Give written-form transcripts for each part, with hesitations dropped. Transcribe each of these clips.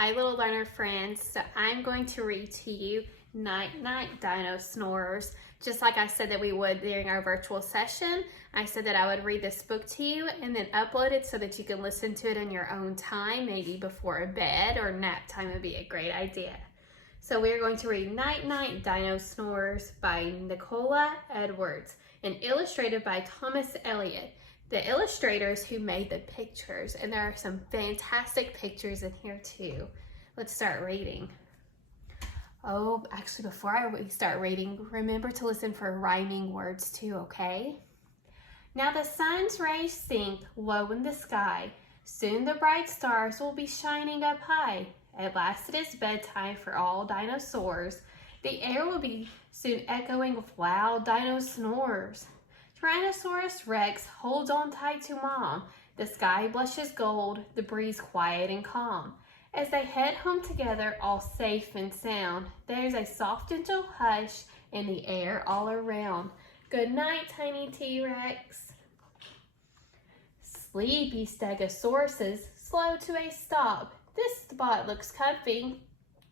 Hi little learner friends, so I'm going to read to you Night Night Dino-Snores. Just like I said that we would during our virtual session, I said that I would read this book to you and then upload it so that you can listen to it in your own time, maybe before bed or nap time would be a great idea. So we're going to read Night Night Dino-Snores by Nicola Edwards and illustrated by Thomas Elliott. The illustrators who made the pictures, and there are some fantastic pictures in here too. Let's start reading. Oh, actually before we start reading, remember to listen for rhyming words too, okay? Now the sun's rays sink low in the sky. Soon the bright stars will be shining up high. At last it is bedtime for all dinosaurs. The air will be soon echoing with loud dino snores. Tyrannosaurus Rex holds on tight to Mom. The sky blushes gold, the breeze quiet and calm. As they head home together, all safe and sound, there's a soft gentle hush in the air all around. Good night, tiny T-Rex. Sleepy Stegosauruses slow to a stop. This spot looks comfy,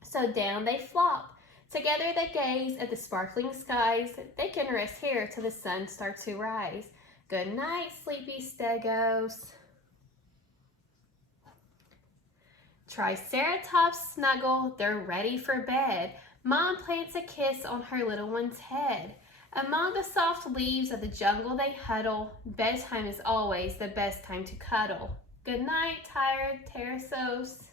so down they flop. Together they gaze at the sparkling skies. They can rest here till the sun starts to rise. Good night, sleepy Stegos. Triceratops snuggle, they're ready for bed. Mom plants a kiss on her little one's head. Among the soft leaves of the jungle they huddle. Bedtime is always the best time to cuddle. Good night, tired pterosaurs.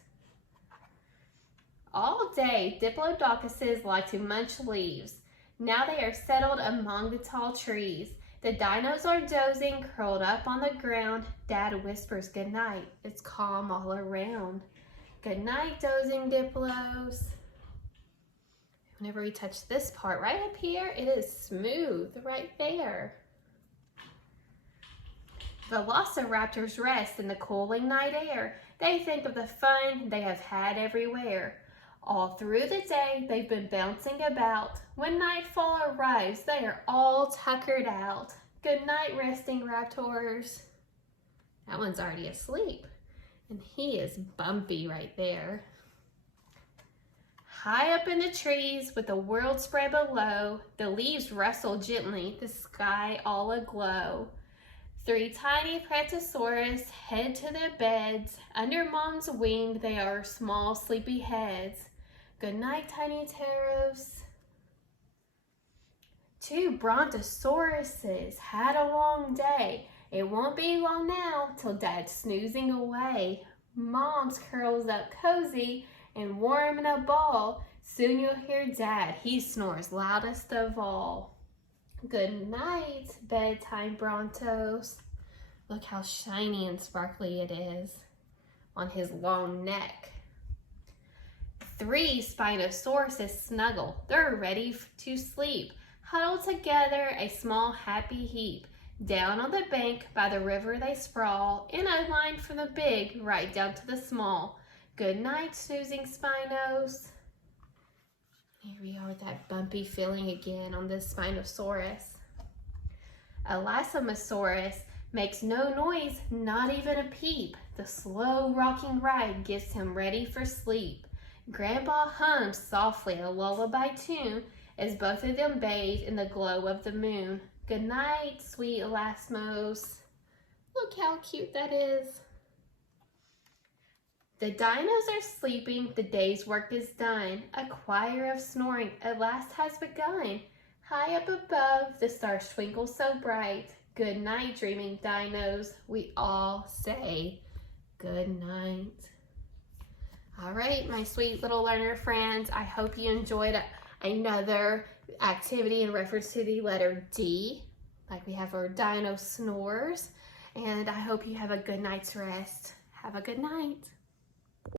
All day, diplodocuses like to munch leaves. Now they are settled among the tall trees. The dinos are dozing, curled up on the ground. Dad whispers goodnight. It's calm all around. Good night, dozing diplos. Whenever we touch this part right up here, it is smooth right there. Velociraptors rest in the cooling night air. They think of the fun they have had everywhere. All through the day, they've been bouncing about. When nightfall arrives, they are all tuckered out. Good night, resting raptors. That one's already asleep, and he is bumpy right there. High up in the trees, with the world spread below, the leaves rustle gently, the sky all aglow. Three tiny Prantosaurus head to their beds. Under Mom's wing, they are small, sleepy heads. Good night, tiny pteros. Two Brontosauruses had a long day. It won't be long now till Dad's snoozing away. Mom's curls up cozy and warm in a ball. Soon you'll hear Dad, he snores loudest of all. Good night, bedtime Brontos. Look how shiny and sparkly it is on his long neck. Three Spinosauruses snuggle. They're ready to sleep. Huddled together, a small happy heap. Down on the bank by the river they sprawl, in a line from the big right down to the small. Good night, snoozing Spinos. Here we are with that bumpy feeling again on this Spinosaurus. Elastomosaurus makes no noise, not even a peep. The slow rocking ride gets him ready for sleep. Grandpa hums softly a lullaby tune as both of them bathe in the glow of the moon. Good night, sweet Elasmos. Look how cute that is. The dinos are sleeping, the day's work is done. A choir of snoring at last has begun. High up above, the stars twinkle so bright. Good night, dreaming dinos. We all say good night. All right, my sweet little learner friends, I hope you enjoyed another activity in reference to the letter D, like we have our Dino-Snores, and I hope you have a good night's rest. Have a good night.